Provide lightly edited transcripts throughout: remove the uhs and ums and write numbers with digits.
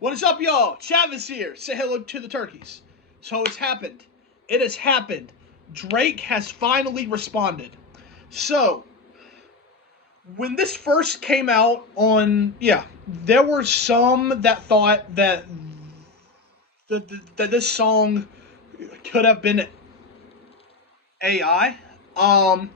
What is up, y'all? Chavis here. Say hello to the turkeys. So it's happened. It has happened. Drake has finally responded. So, when this first came out there were some that thought that that this song could have been AI. Um,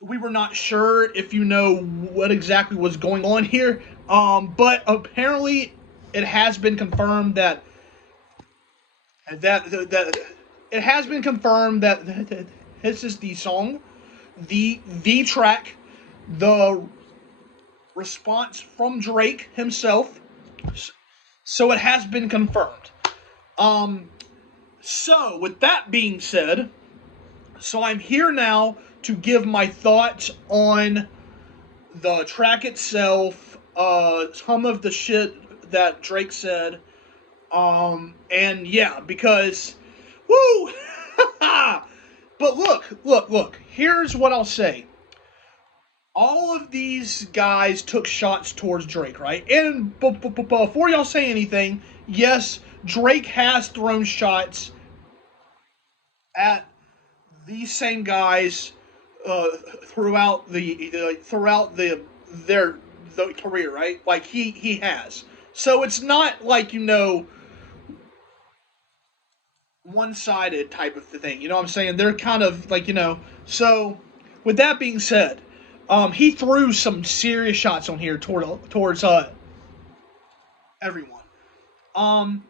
we were not sure if you know what exactly was going on here. But apparently, it has been confirmed that it has been confirmed that this is the song, the track, the response from Drake himself. So it has been confirmed. Um, so with that being said, so I'm here now to give my thoughts on the track itself, some of the shit that Drake said, and yeah, because, woo! But look. Here's what I'll say. All of these guys took shots towards Drake, right? And before y'all say anything, yes, Drake has thrown shots at these same guys uh, throughout their the career, right? Like he has. So it's not like one-sided type of thing. You know what I'm saying? They're kind of like. So, with that being said, he threw some serious shots on here towards everyone. Um,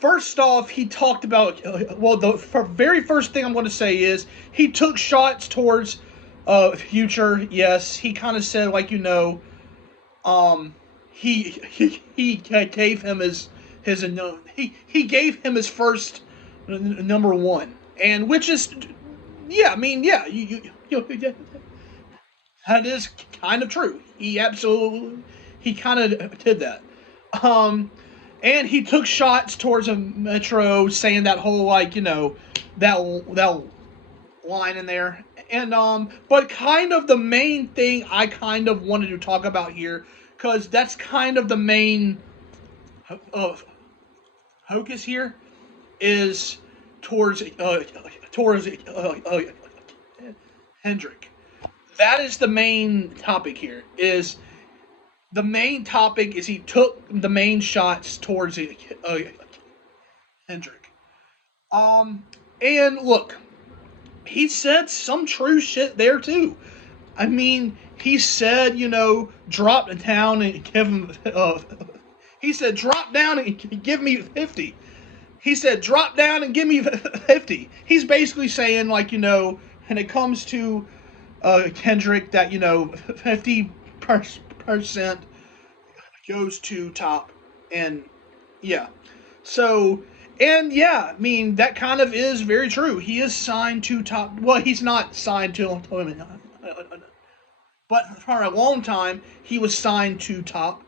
First off, he talked about the very first thing I'm going to say is he took shots towards Future. Yes, he kind of said um, he gave him his he gave him his first number one, and which is yeah, I mean yeah, that is kind of true. He kind of did that. Um, and he took shots towards a Metro, saying that whole that line in there. And but kind of the main thing I kind of wanted to talk about here, because that's kind of the main uh, focus here is towards Hendrick. That is the main topic here. Is the main topic is he took the main shots towards Hendrick. Um, and look, he said some true shit there too. I mean, he said, drop down and give him. He said, drop down and give me 50. He said, drop down and give me 50. He's basically saying, when it comes to Kendrick, that 50% goes to top, and yeah. So, and yeah, I mean that kind of is very true. He is signed to top. Well, he's not signed to him, but for a long time he was signed to top,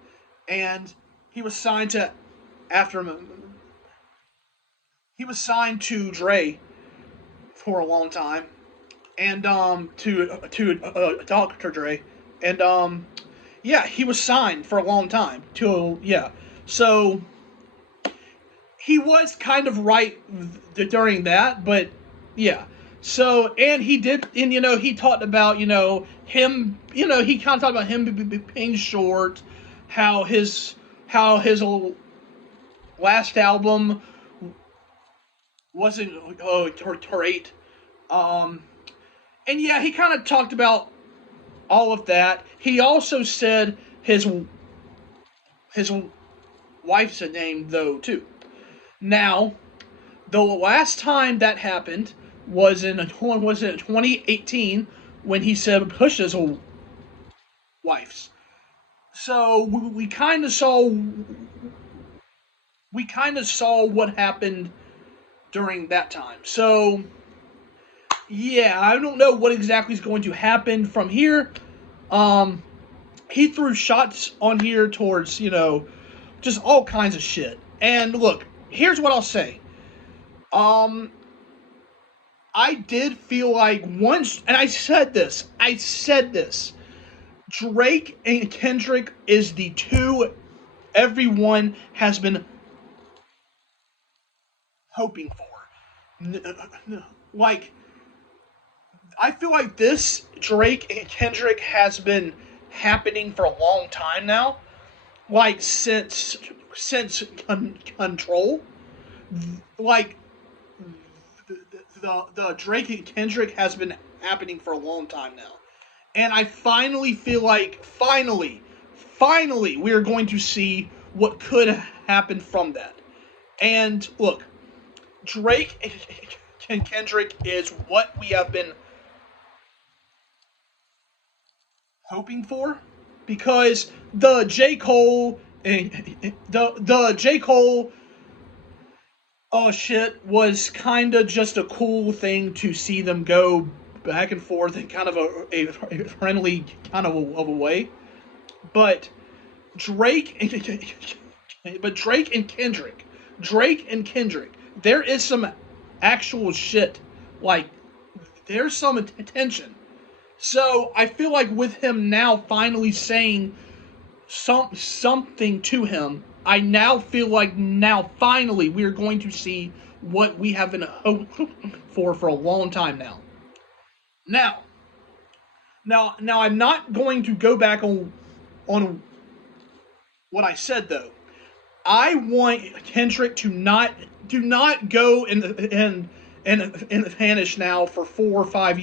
and he was signed to after he was signed to Dre for a long time, and to Dr. Dre, and yeah, he was signed for a long time to yeah. So he was kind of right during that, but yeah. So and he did, and he talked about him, he kind of talked about him being short, how his last album wasn't great, um, and yeah, he kind of talked about all of that. He also said his wife's name though too. Now, the last time that happened was in 2018 when he said Push's wife's. So we kind of saw what happened during that time. So yeah, I don't know what exactly is going to happen from here. Um, he threw shots on here towards just all kinds of shit. And look, here's what I'll say. Um, I did feel like once, and I said this. Drake and Kendrick is the two. everyone has been hoping for. Like, I feel like this Drake and Kendrick has been happening for a long time now. Like since Control, like the Drake and Kendrick has been happening for a long time now, and I finally feel like finally we are going to see what could happen from that. And look, Drake and Kendrick is what we have been hoping for, because the J Cole the J Cole oh shit was kind of just a cool thing to see them go back and forth in kind of a friendly kind of a way. But Drake, but Drake and Kendrick, there is some actual shit. Like there's some attention. So I feel like with him now finally saying something to him, I now feel like now finally we are going to see what we have been hoping for a long time now. Now, now I'm not going to go back on what I said though. I want Kendrick to not do not go in the vanish now for 4 or 5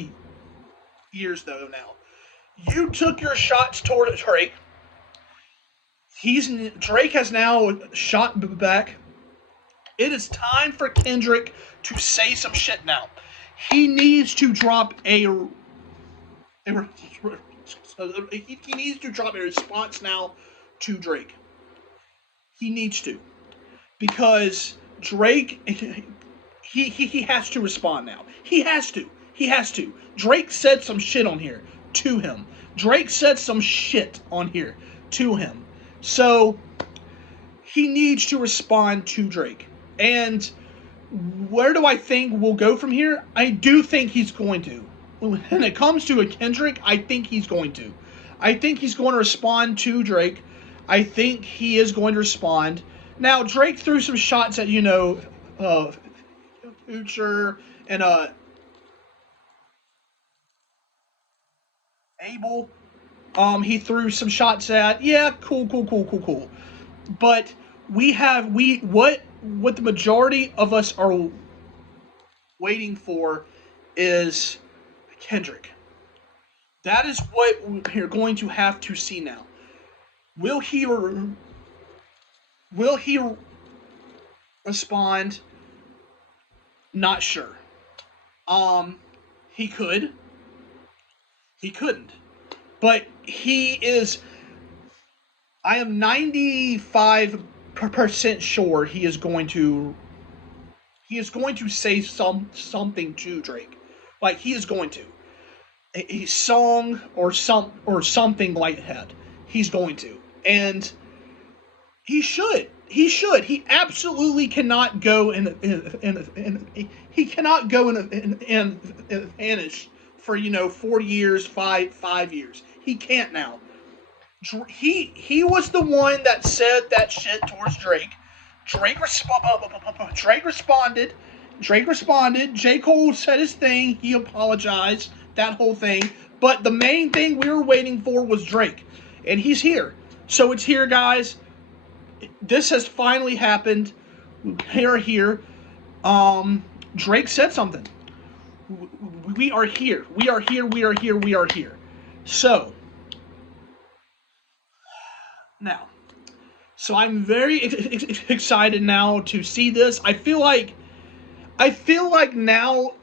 years though. Now you took your shots toward Drake. Drake has now shot back. It is time for Kendrick to say some shit now. He needs to drop he needs to drop a response now to Drake. He needs to, because Drake he has to respond now. He has to. He has to. Drake said some shit on here to him. Drake said some shit on here to him. So he needs to respond to Drake. And where do I think we'll go from here? I do think he's going to. When it comes to a Kendrick, I think he's going to. I think he's going to respond to Drake. I think he is going to respond. Now, Drake threw some shots at, Future and Abel. He threw some shots at. Yeah, cool. But we what the majority of us are waiting for is Kendrick. That is what we're going to have to see now. Will he will he respond? Not sure. He could. He couldn't. But he is. I am 95% sure he is going to. He is going to say something to Drake, like he is going to a song or something like that. He's going to, and he should. He should. He absolutely cannot go he cannot go in vanish for 4 years, 5 years. He can't now. He was the one that said that shit towards Drake. Drake responded. Drake responded. J. Cole said his thing. He apologized. That whole thing. But the main thing we were waiting for was Drake, and he's here. So it's here, guys. This has finally happened. We are here. Drake said something. We are here. We are here. We are here. We are here. So now, I'm very excited now to see this. I feel like now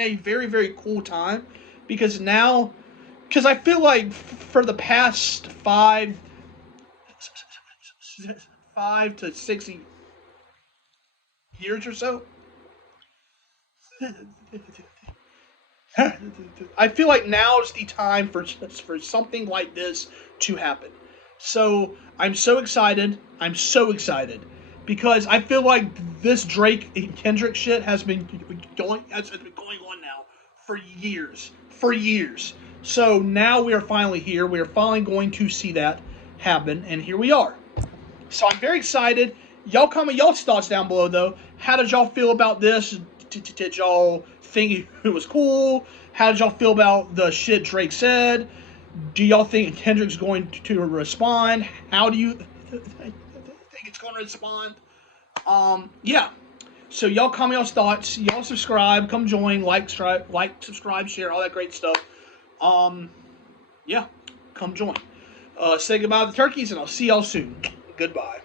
a very very cool time, because I feel like for the past 5 to 6 years or so, I feel like now is the time for something like this to happen. So I'm so excited. I'm so excited because I feel like this Drake and Kendrick shit has been going on now for years. So now we are finally here. We are finally going to see that, happen, and here we are. So I'm very excited. Y'all comment y'all's thoughts down below, though. How did y'all feel about this? Did y'all think it was cool? How did y'all feel about the shit Drake said? Do y'all think Kendrick's going to respond? How do you think it's going to respond? Yeah. So y'all comment y'all's thoughts. Y'all subscribe. Come join. Subscribe, share, all that great stuff. Yeah. Come join. Say goodbye to the turkeys, and I'll see y'all soon. Goodbye.